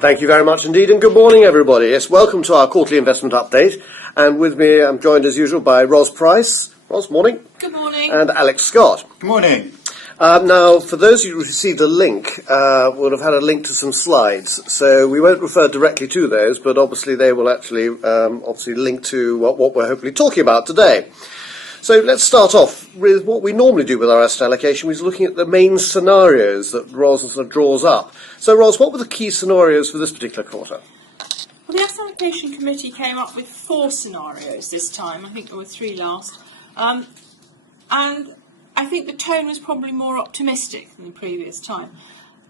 Thank you very much indeed, and good morning, everybody. Yes, welcome to our quarterly investment update. And with me, I'm joined as usual by Ros Price. Ros, morning. Good morning. And Alex Scott. Good morning. Now, for those of you who received a link, we'll have had a link to some slides. So we won't refer directly to those, but obviously they will actually link to what we're hopefully talking about today. So let's start off with what we normally do with our asset allocation, which is looking at the main scenarios that Ros sort of draws up. So Ros, what were the key scenarios for this particular quarter? Well, the Asset Allocation Committee came up with 4 scenarios this time. I think there were 3 last. And I think the tone was probably more optimistic than the previous time.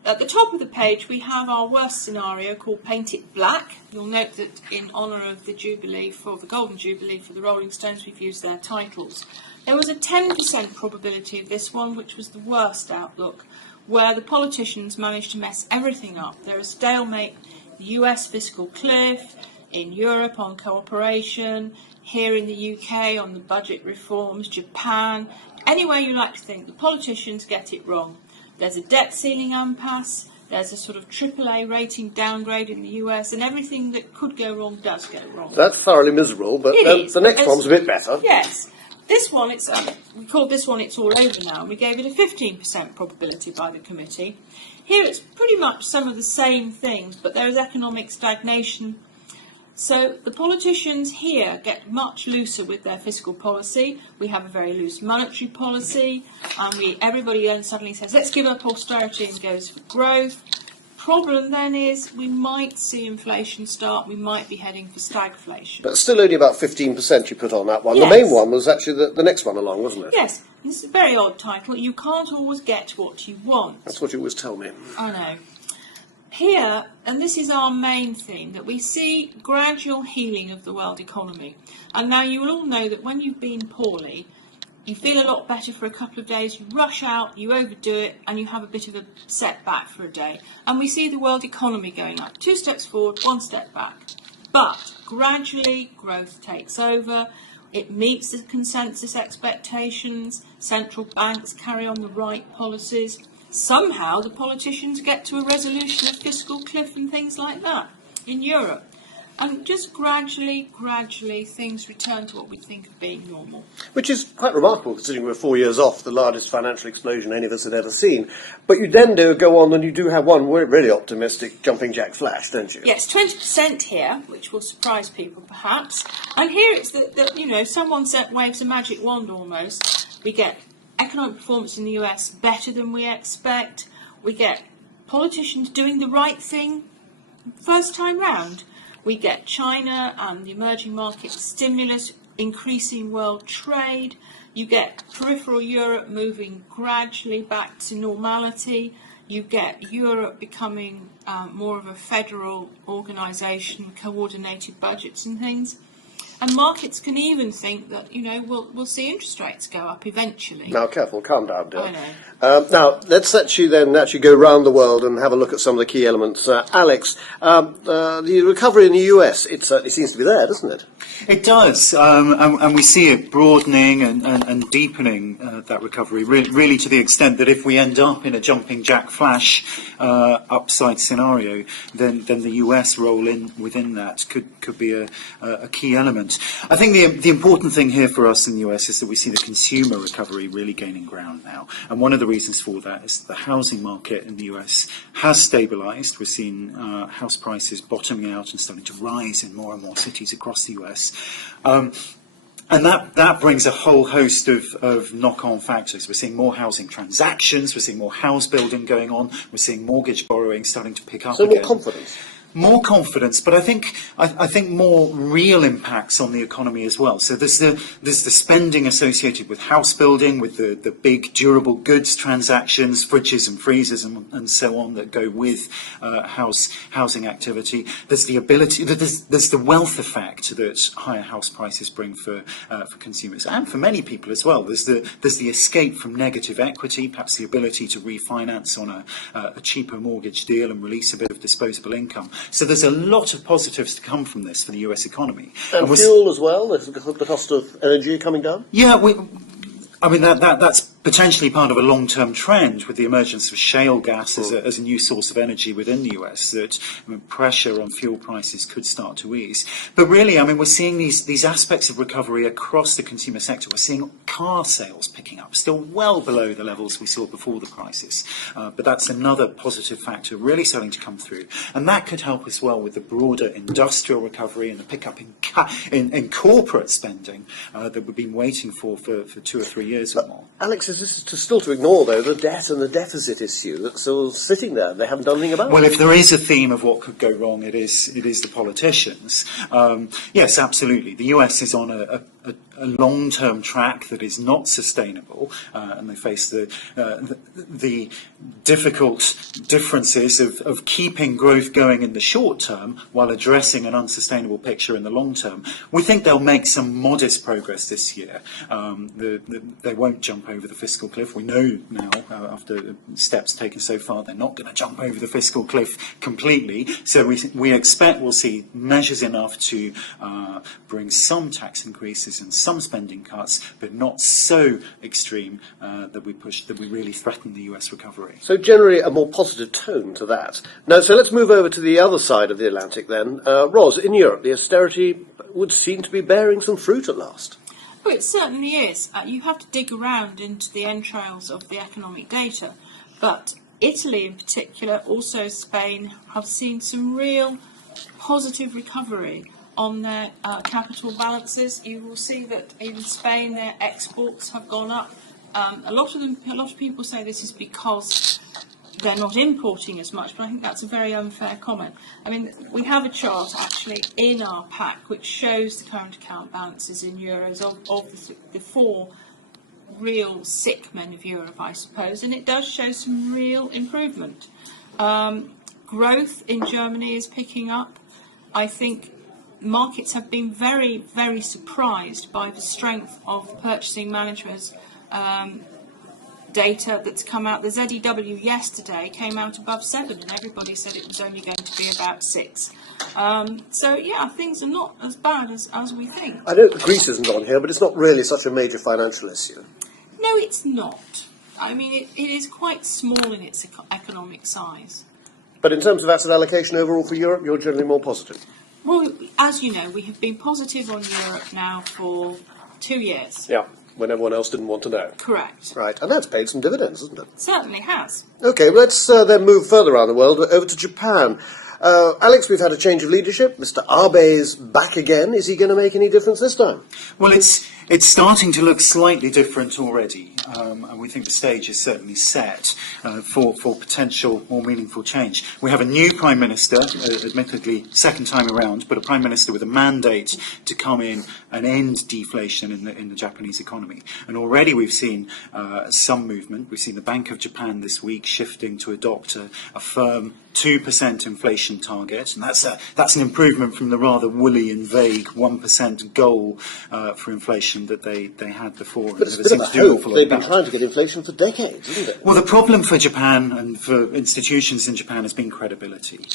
At the top of the page, we have our worst scenario called Paint It Black. You'll note that in honour of the Jubilee, for the Golden Jubilee for the Rolling Stones, we've used their titles. There was a 10% probability of this one, which was the worst outlook, where the politicians managed to mess everything up. There was stalemate, the US fiscal cliff, in Europe on cooperation, here in the UK on the budget reforms, Japan. Anywhere you like to think, the politicians get it wrong. There's a debt ceiling impasse, there's a sort of AAA rating downgrade in the US, and everything that could go wrong does go wrong. That's thoroughly miserable, but the next one's a bit better. Yes. This one, we called this one It's All Over Now, and we gave it a 15% probability by the committee. Here it's pretty much some of the same things, but there is economic stagnation. So the politicians here get much looser with their fiscal policy. We have a very loose monetary policy, and everybody then suddenly says, let's give up austerity and goes for growth. Problem then is we might see inflation start, we might be heading for stagflation. But still only about 15% you put on that one. Yes. The main one was actually the next one along, wasn't it? Yes, this is a very odd title. You can't always get what you want. That's what you always tell me. I know. Here, and this is our main thing, that we see gradual healing of the world economy. And now you will all know that when you've been poorly, you feel a lot better for a couple of days, you rush out, you overdo it, and you have a bit of a setback for a day. And we see the world economy going up. 2 steps forward, 1 step back. But gradually, growth takes over. It meets the consensus expectations. Central banks carry on the right policies. Somehow the politicians get to a resolution of fiscal cliff and things like that in Europe. And just gradually, things return to what we think of being normal. Which is quite remarkable, considering we're 4 years off the largest financial explosion any of us had ever seen. But you then go on and you do have one really optimistic jumping jack flash, don't you? Yes, 20% here, which will surprise people perhaps. And here it's that someone waves a magic wand almost. We get economic performance in the US better than we expect. We get politicians doing the right thing first time round. We get China and the emerging markets stimulus, increasing world trade. You get peripheral Europe moving gradually back to normality. You get Europe becoming more of a federal organisation, coordinated budgets and things. And markets can even think that, we'll see interest rates go up eventually. Now, careful, calm down, dear. I know. Now, let's actually go round the world and have a look at some of the key elements. Alex, the recovery in the US, it certainly seems to be there, doesn't it? It does, and we see it broadening and deepening that recovery, really to the extent that if we end up in a jumping jack flash upside scenario, then the US role within that could be a key element. I think the important thing here for us in the US is that we see the consumer recovery really gaining ground now, and one of the reasons for that is the housing market in the US has stabilised. We're seeing house prices bottoming out and starting to rise in more and more cities across the US. And that brings a whole host of knock-on factors. We're seeing more housing transactions, we're seeing more house building going on, we're seeing mortgage borrowing starting to pick up again. So more confidence. More confidence, but I think more real impacts on the economy as well. So there's the spending associated with house building, with the big durable goods transactions, fridges and freezers and so on that go with housing activity. There's the ability, there's the wealth effect that higher house prices bring for consumers and for many people as well. There's the escape from negative equity, perhaps the ability to refinance on a cheaper mortgage deal and release a bit of disposable income. So there's a lot of positives to come from this for the US economy. And fuel as well, the cost of energy coming down? Yeah, that's potentially part of a long-term trend with the emergence of shale gas as a new source of energy within the US, that pressure on fuel prices could start to ease. But really, I mean, we're seeing these aspects of recovery across the consumer sector. We're seeing car sales picking up, still well below the levels we saw before the crisis. But that's another positive factor really starting to come through. And that could help as well with the broader industrial recovery and the pickup in corporate spending that we've been waiting for 2 or 3 years or more. Alex, is this still to ignore, though, the debt and the deficit issue that's still sitting there? They haven't done anything about it. Well, if there is a theme of what could go wrong, it is the politicians. Yes, absolutely. The US is on a long-term track that is not sustainable, and they face the difficult differences of keeping growth going in the short term while addressing an unsustainable picture in the long term. We think they'll make some modest progress this year. They won't jump over the fiscal cliff. We know now, after steps taken so far, they're not going to jump over the fiscal cliff completely. So we expect we'll see measures enough to bring some tax increases and some spending cuts, but not so extreme that we really threaten the US recovery. So generally a more positive tone to that. Now, so let's move over to the other side of the Atlantic then. Ros, in Europe, the austerity would seem to be bearing some fruit at last. Well, it certainly is. You have to dig around into the entrails of the economic data. But Italy in particular, also Spain, have seen some real positive recovery on their capital balances. You will see that in Spain their exports have gone up. A lot of people say this is because they're not importing as much, but I think that's a very unfair comment. I mean, we have a chart actually in our pack which shows the current account balances in euros of the four real sick men of Europe, I suppose, and it does show some real improvement. Growth in Germany is picking up. I think markets have been very, very surprised by the strength of purchasing managers' data that's come out. The ZEW yesterday came out above 7, and everybody said it was only going to be about 6. So, yeah, things are not as bad as we think. I know Greece isn't on here, but it's not really such a major financial issue. No, it's not. I mean, it is quite small in its economic size. But in terms of asset allocation overall for Europe, you're generally more positive. Well, as you know, we have been positive on Europe now for 2 years. Yeah, when everyone else didn't want to know. Correct. Right, and that's paid some dividends, hasn't it? Certainly has. Okay, let's then move further around the world, over to Japan. Alex, we've had a change of leadership. Mr. Abe's back again. Is he going to make any difference this time? Well, it's starting to look slightly different already, and we think the stage is certainly set for potential more meaningful change. We have a new Prime Minister, admittedly second time around, but a Prime Minister with a mandate to come in and end deflation in the Japanese economy. And already we've seen some movement. We've seen the Bank of Japan this week shifting to adopt a firm 2% inflation target, and that's an improvement from the rather woolly and vague 1% goal for inflation that they had before. But it's a bit of a hope. They've been trying to get inflation for decades, isn't it? Well, the problem for Japan and for institutions in Japan has been credibility.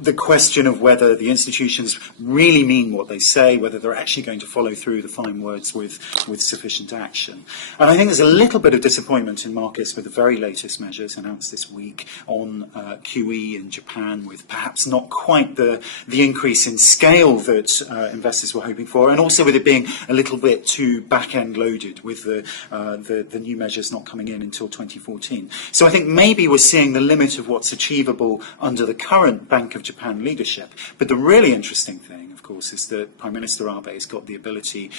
The question of whether the institutions really mean what they say, whether they're actually going to follow through the fine words with sufficient action. And I think there's a little bit of disappointment in markets with the very latest measures announced this week on QE in Japan, with perhaps not quite the increase in scale that investors were hoping for, and also with it being a little bit too back-end loaded, with the new measures not coming in until 2014. So I think maybe we're seeing the limit of what's achievable under the current Bank of Japan leadership. But the really interesting thing, of course, is that Prime Minister Abe has got the ability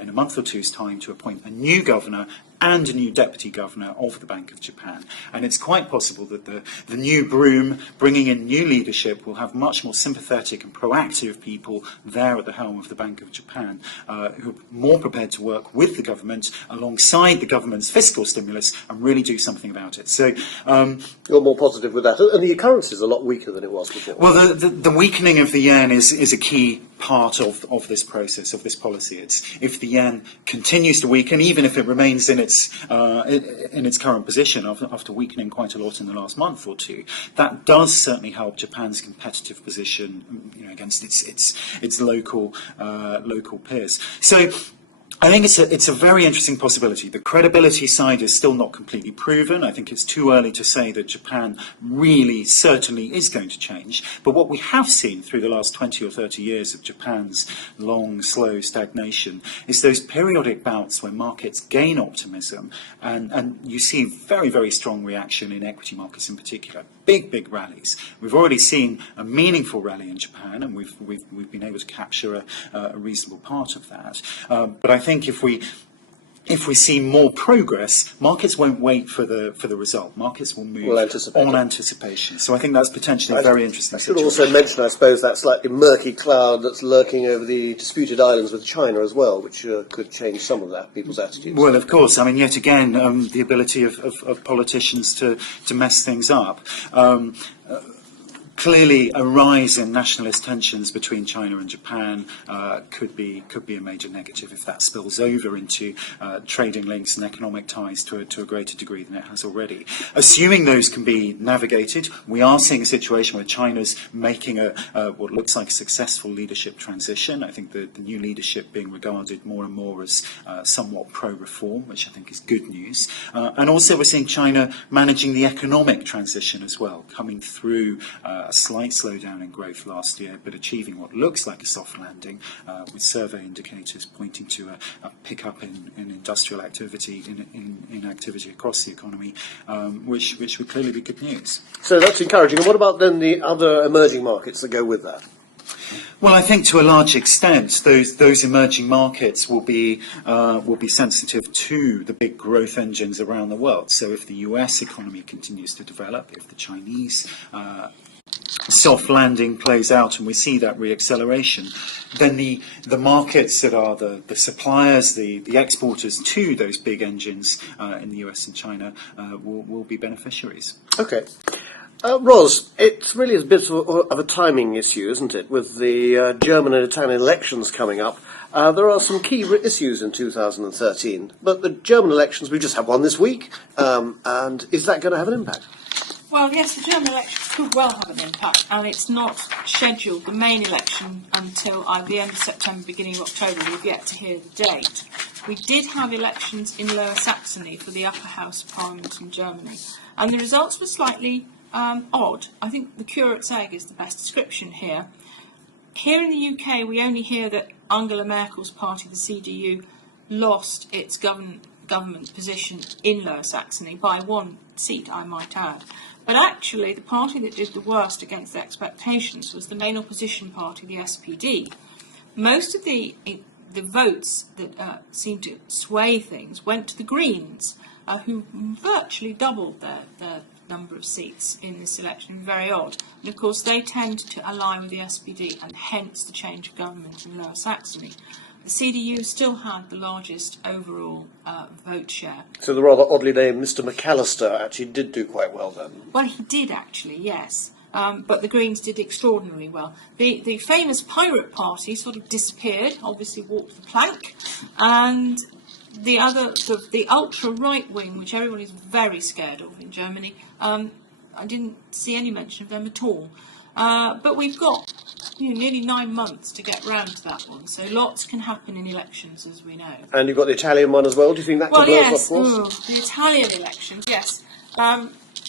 in a month or two's time to appoint a new governor and a new deputy governor of the Bank of Japan. And it's quite possible that the new broom, bringing in new leadership, will have much more sympathetic and proactive people there at the helm of the Bank of Japan, who are more prepared to work with the government alongside the government's fiscal stimulus and really do something about it. So you're more positive with that. And the currency is a lot weaker than it was before. Well, the weakening of the yen is a key part of this process, of this policy. It's if the yen continues to weaken, even if it remains in its current position after weakening quite a lot in the last month or two, that does certainly help Japan's competitive position, against its local peers. So I think it's a very interesting possibility. The credibility side is still not completely proven. I think it's too early to say that Japan really certainly is going to change. But what we have seen through the last 20 or 30 years of Japan's long, slow stagnation is those periodic bouts where markets gain optimism and you see very, very strong reaction in equity markets in particular. Big rallies. We've already seen a meaningful rally in Japan, and we've been able to capture a reasonable part of that. But I think if we see more progress, markets won't wait for the result. Markets will move on anticipation. So I think that's potentially a very interesting situation. I should also mention, I suppose, that slightly murky cloud that's lurking over the disputed islands with China as well, which could change some of that, people's attitudes. Well, of course. I mean, yet again, the ability of politicians to mess things up. Clearly, a rise in nationalist tensions between China and Japan could be a major negative if that spills over into trading links and economic ties to a greater degree than it has already. Assuming those can be navigated, we are seeing a situation where China's making what looks like a successful leadership transition. I think the new leadership being regarded more and more as somewhat pro-reform, which I think is good news. And also we're seeing China managing the economic transition as well, coming through a slight slowdown in growth last year, but achieving what looks like a soft landing, with survey indicators pointing to a pickup in industrial activity, in activity across the economy, which would clearly be good news. So that's encouraging. And what about then the other emerging markets that go with that? Well, I think to a large extent, those emerging markets will be sensitive to the big growth engines around the world. So if the US economy continues to develop, if the Chinese soft landing plays out and we see that reacceleration, then the markets that are the suppliers, the exporters to those big engines in the US and China will be beneficiaries. Okay. Ros, it really is a bit of a timing issue, isn't it, with the German and Italian elections coming up. There are some key issues in 2013, but the German elections, we just had one this week, and is that going to have an impact? Well, yes, the German elections could well have an impact, and it's not scheduled, the main election, until the end of September, beginning of October. We've yet to hear the date. We did have elections in Lower Saxony for the upper house of Parliament in Germany, and the results were slightly odd. I think the curate's egg is the best description here. Here in the UK, we only hear that Angela Merkel's party, the CDU, lost its government position in Lower Saxony by one seat, I might add. But actually, the party that did the worst against expectations was the main opposition party, the SPD. Most of the votes that seemed to sway things went to the Greens, who virtually doubled their number of seats in this election. Very odd. And of course, they tend to align with the SPD, and hence the change of government in Lower Saxony. The CDU still had the largest overall vote share. So the rather oddly named Mr McAllister actually did do quite well then? Well, he did actually, yes. But the Greens did extraordinarily well. The famous Pirate Party sort of disappeared, obviously walked the plank, and the ultra right wing, which everyone is very scared of in Germany, I didn't see any mention of them at all. But we've got nearly 9 months to get round to that one, so lots can happen in elections, as we know. And you've got the Italian one as well. Do you think that could blow up for us? The Italian elections, yes.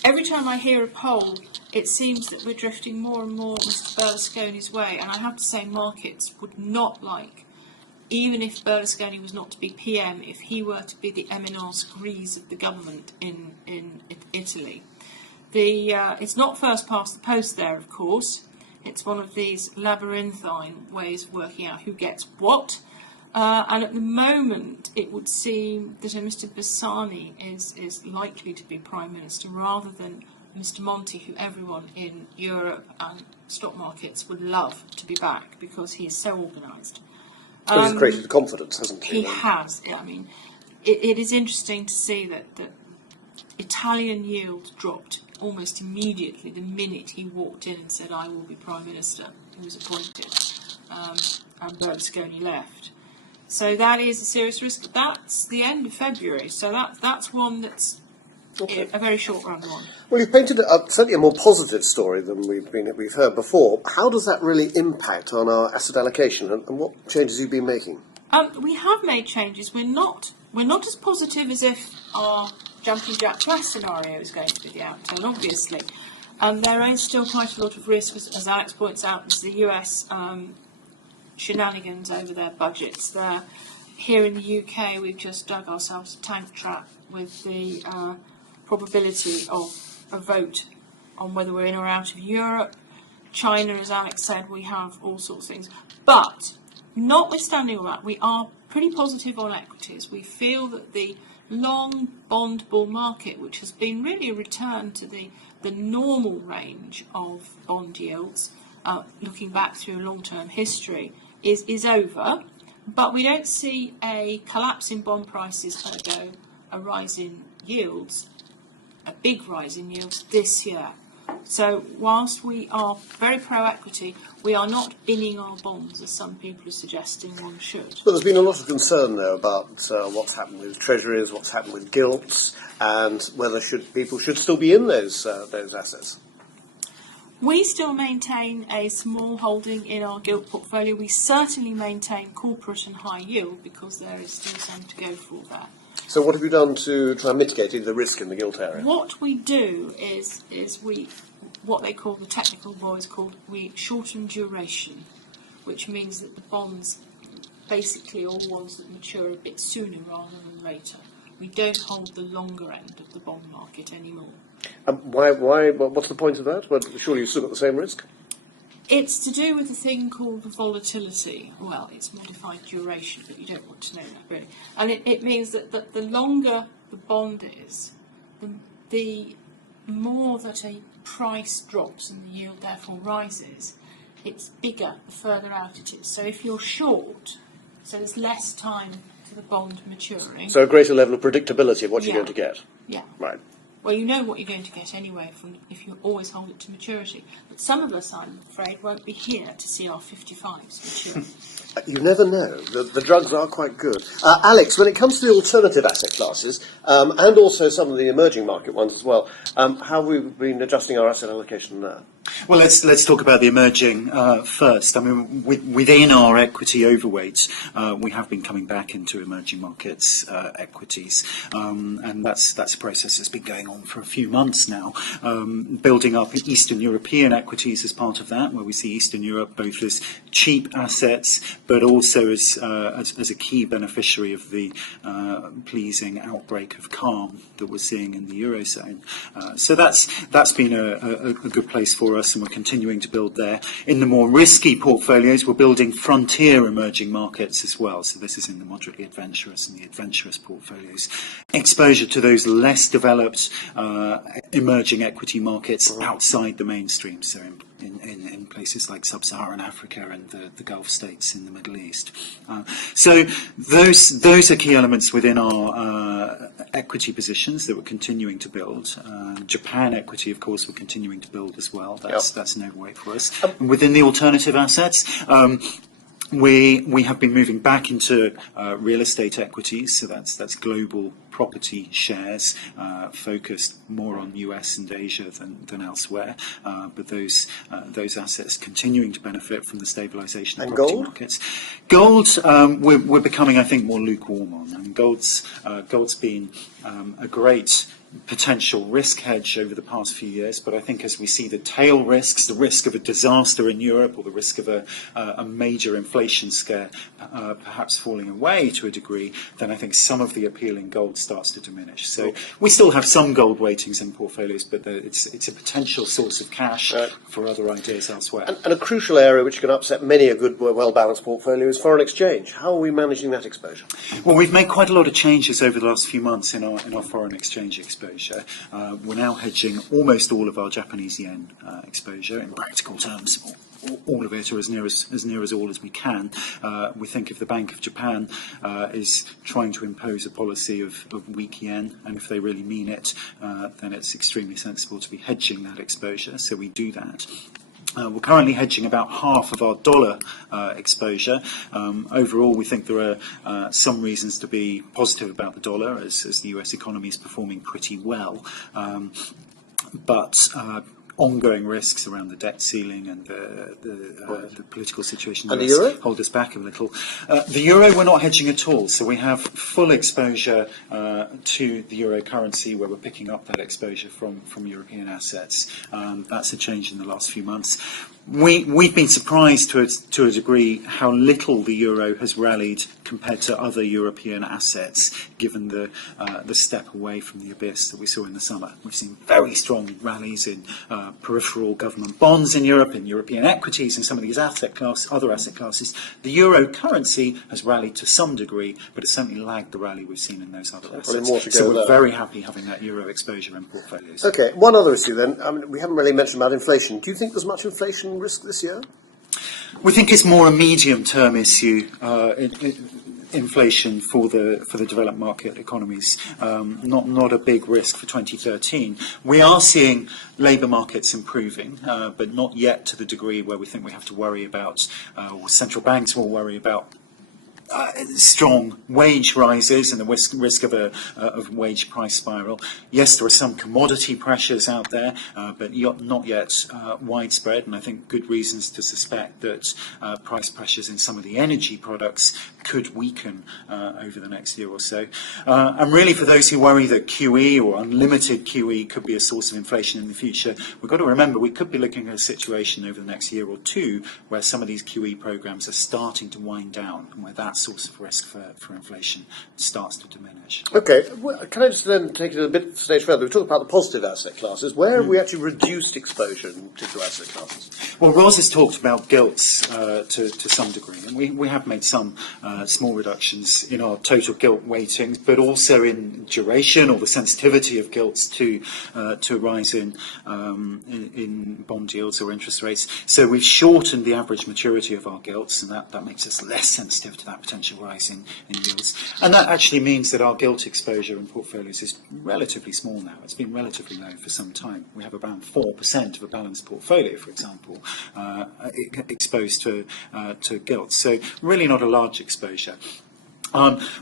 Every time I hear a poll, it seems that we're drifting more and more Mr Berlusconi's way, and I have to say markets would not like, even if Berlusconi was not to be PM, if he were to be the eminence grise of the government in Italy. It's not first past the post there, of course. It's one of these labyrinthine ways of working out who gets what. And at the moment, it would seem that a Mr Bersani is likely to be Prime Minister rather than Mr Monti, who everyone in Europe and stock markets would love to be back because he is so organised. He's created confidence, hasn't he? He has. I mean, it is interesting to see that Italian yield dropped almost immediately the minute he walked in and said, "I will be Prime Minister." He was appointed, and Berlusconi left. So that is a serious risk. That's the end of February, so that's one that's a very short run one. Well, you've painted certainly a more positive story than we've heard before. How does that really impact on our asset allocation, and what changes you've been making? We have made changes. We're not as positive as if our jumping jack flash scenario is going to be the outturn, obviously. There is still quite a lot of risk, as Alex points out, as the US shenanigans over their budgets. Here in the UK, we've just dug ourselves a tank trap with the probability of a vote on whether we're in or out of Europe. China, as Alex said, we have all sorts of things. But notwithstanding all that, we are pretty positive on equities. We feel that the long bond bull market, which has been really a return to the normal range of bond yields, looking back through long-term history, is over. But we don't see a collapse in bond prices, ergo a rise in yields, a big rise in yields this year. So whilst we are very pro-equity, we are not binning our bonds, as some people are suggesting one should. Well, there's been a lot of concern, though, about what's happened with treasuries, what's happened with gilts, and whether people should still be in those assets. We still maintain a small holding in our gilt portfolio. We certainly maintain corporate and high yield because there is still some to go for there. So what have you done to try and mitigate the risk in the gilt area? What we do is what they call, the technical boys called, we shorten duration, which means that the bonds basically are ones that mature a bit sooner rather than later. We don't hold the longer end of the bond market anymore. Why? What's the point of that? Well, surely you've still got the same risk? It's to do with a thing called the volatility. Well, it's modified duration, but you don't want to know that, really. And it means that the longer the bond is, the more that a price drops and the yield therefore rises, it's bigger the further out it is. So if you're short, so there's less time for the bond maturing. So a greater level of predictability of what you're going to get. Yeah. Right. Well, you know what you're going to get anyway if you always hold it to maturity. But some of us, I'm afraid, won't be here to see our 55s mature. You never know. The drugs are quite good. Alex, when it comes to the alternative asset classes, and also some of the emerging market ones as well, how have we been adjusting our asset allocation there? Well, let's talk about the emerging first. I mean, within our equity overweights, we have been coming back into emerging markets equities, and that's a process that's been going on for a few months now. Building up Eastern European equities as part of that, where we see Eastern Europe both as cheap assets, but also as a key beneficiary of the pleasing outbreak of calm that we're seeing in the Eurozone. So that's been a good place for us, and we're continuing to build there. In the more risky portfolios, we're building frontier emerging markets as well. So this is in the moderately adventurous and the adventurous portfolios. Exposure to those less developed emerging equity markets outside the mainstream, so in places like sub-Saharan Africa and the Gulf states in the Middle East. So those are key elements within our equity positions that we're continuing to build. Japan equity, of course, we're continuing to build as well. That's an overweight for us. And within the alternative assets, we have been moving back into real estate equities, so that's global property shares, focused more on US and Asia than elsewhere. But those assets continuing to benefit from the stabilisation of and property gold? markets. Gold, we're becoming, I think, more lukewarm on. And gold's been a great potential risk hedge over the past few years, but I think as we see the tail risks, the risk of a disaster in Europe or the risk of a major inflation scare perhaps falling away to a degree, then I think some of the appeal in gold starts to diminish. So we still have some gold weightings in portfolios, but it's a potential source of cash for other ideas elsewhere. And a crucial area which can upset many a good, well-balanced portfolio is foreign exchange. How are we managing that exposure? Well, we've made quite a lot of changes over the last few months in our foreign exchange exposure. We're now hedging almost all of our Japanese yen exposure in practical terms. All of it, or as near as all as we can. We think if the Bank of Japan is trying to impose a policy of weak yen, and if they really mean it, then it's extremely sensible to be hedging that exposure. So we do that. We're currently hedging about half of our dollar exposure. Overall, we think there are some reasons to be positive about the dollar, as the US economy is performing pretty well. But ongoing risks around the debt ceiling and the political situation And the euro? hold us back a little. The euro, we're not hedging at all, so we have full exposure to the euro currency, where we're picking up that exposure from European assets. That's a change in the last few months. We've been surprised to a degree how little the euro has rallied compared to other European assets, given the step away from the abyss that we saw in the summer. We've seen very strong rallies in peripheral government bonds in Europe, in European equities, and some of these other asset classes. The euro currency has rallied to some degree, but it's certainly lagged the rally we've seen in those other assets. More to go so we're there. very happy having that euro exposure in portfolios. Okay, one other issue then. I mean, we haven't really mentioned about inflation. Do you think there's much inflation risk this year? We think it's more a medium-term issue. Inflation for the developed market economies, not a big risk for 2013. We are seeing labour markets improving, but not yet to the degree where we think we have to worry about, or central banks will worry about strong wage rises and the risk of a wage price spiral. Yes, there are some commodity pressures out there, but not yet widespread, and I think good reasons to suspect that price pressures in some of the energy products could weaken over the next year or so. And really, for those who worry that QE or unlimited QE could be a source of inflation in the future, we've got to remember we could be looking at a situation over the next year or two where some of these QE programs are starting to wind down, and where that source of risk for inflation starts to diminish. Okay, well, can I just then take it a bit stage further? We talked about the positive asset classes. Where have we actually reduced exposure in particular asset classes? Well, Ros has talked about gilts to some degree, and we have made some small reductions in our total gilt weightings, but also in duration or the sensitivity of gilts to a rise in bond yields or interest rates. So we've shortened the average maturity of our gilts, and that makes us less sensitive to that potential rise in yields. And that actually means that our gilt exposure in portfolios is relatively small now. It's been relatively low for some time. We have around 4% of a balanced portfolio, for example, exposed to gilts. So really not a large exposure.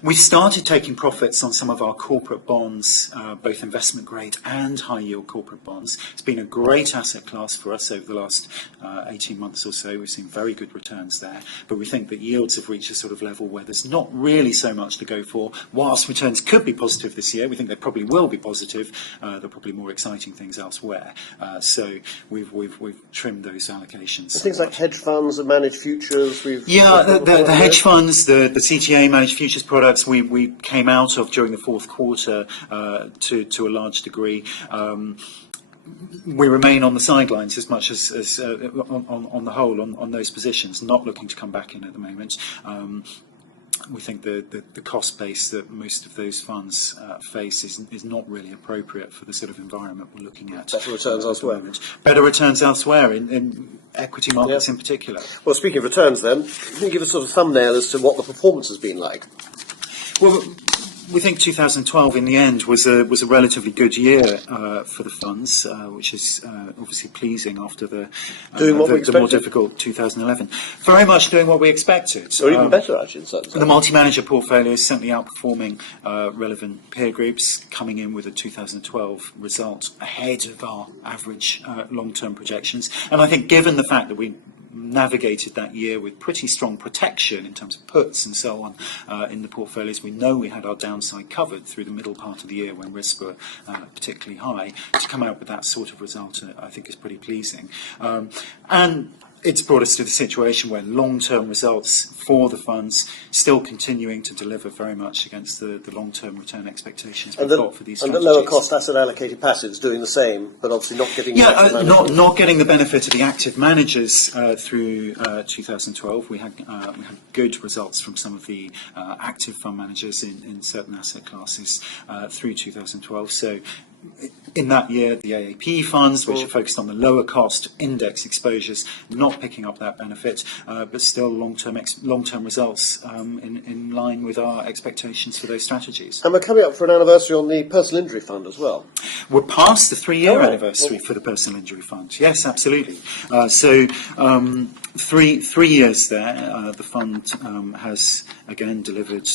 We started taking profits on some of our corporate bonds, both investment grade and high yield corporate bonds. It's been a great asset class for us over the last 18 months or so. We've seen very good returns there, but we think that yields have reached a sort of level where there's not really so much to go for. Whilst returns could be positive this year, we think they probably will be positive. There are probably more exciting things elsewhere. So we've trimmed those allocations. Things like hedge funds and managed futures. The hedge funds, the CTA managed futures products we came out of during the fourth quarter to a large degree. We remain on the sidelines as much as on the whole on those positions, not looking to come back in at the moment. We think the cost base that most of those funds face is not really appropriate for the sort of environment we're looking at. Better returns elsewhere. Better returns elsewhere in equity markets in particular. Well, speaking of returns then, can you give us sort of thumbnail as to what the performance has been like? Well, we think 2012 in the end was a relatively good year for the funds, which is obviously pleasing after the more difficult 2011. Very much doing what we expected. Or even better, actually. The multi-manager portfolio is certainly outperforming relevant peer groups, coming in with a 2012 result ahead of our average long-term projections. And I think given the fact that we navigated that year with pretty strong protection in terms of puts and so on in the portfolios, we know we had our downside covered through the middle part of the year when risks were particularly high. To come out with that sort of result, I think, is pretty pleasing. And it's brought us to the situation where long-term results for the funds still continuing to deliver very much against the long-term return expectations we've got for these strategies. And the lower-cost asset-allocated passives doing the same, but obviously not getting not getting the benefit of the active managers through 2012. We had good results from some of the active fund managers in certain asset classes through 2012. So in that year, the AAP funds, which are focused on the lower cost index exposures, not picking up that benefit, but still long-term results in line with our expectations for those strategies. And we're coming up for an anniversary on the personal injury fund as well. We're past the 3-year anniversary for the personal injury fund. Yes, absolutely. So 3 years there, the fund has again delivered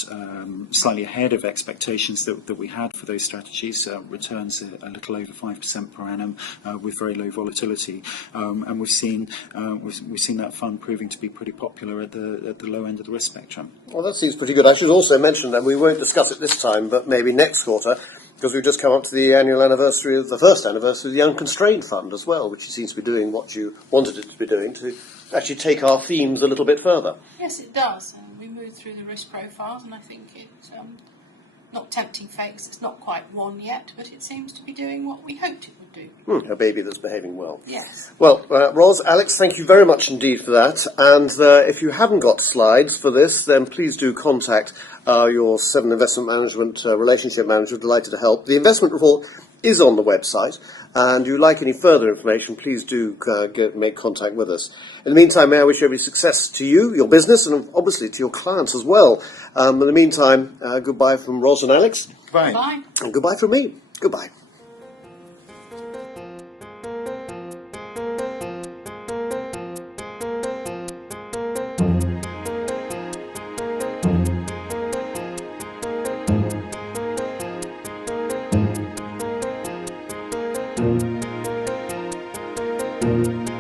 slightly ahead of expectations that we had for those strategies. Returns returns a little over 5% per annum with very low volatility, and we've seen that fund proving to be pretty popular at the low end of the risk spectrum. Well, that seems pretty good. I should also mention that we won't discuss it this time, but maybe next quarter, because we've just come up to the annual anniversary of the first anniversary of the Unconstrained Fund as well, which seems to be doing what you wanted it to be doing, to actually take our themes a little bit further. Yes, it does. We moved through the risk profiles, and I think it's not tempting fakes. It's not quite one yet, but it seems to be doing what we hoped it would do. A baby that's behaving well. Yes. Well, Ros, Alex, thank you very much indeed for that. And if you haven't got slides for this, then please do contact your Seven Investment Management Relationship Manager. Delighted to help. The investment report is on the website, and if you'd like any further information, please do make contact with us. In the meantime, may I wish every success to you, your business, and obviously to your clients as well. In the meantime, goodbye from Ros and Alex. Bye. Bye. And goodbye from me. Goodbye. Thank you.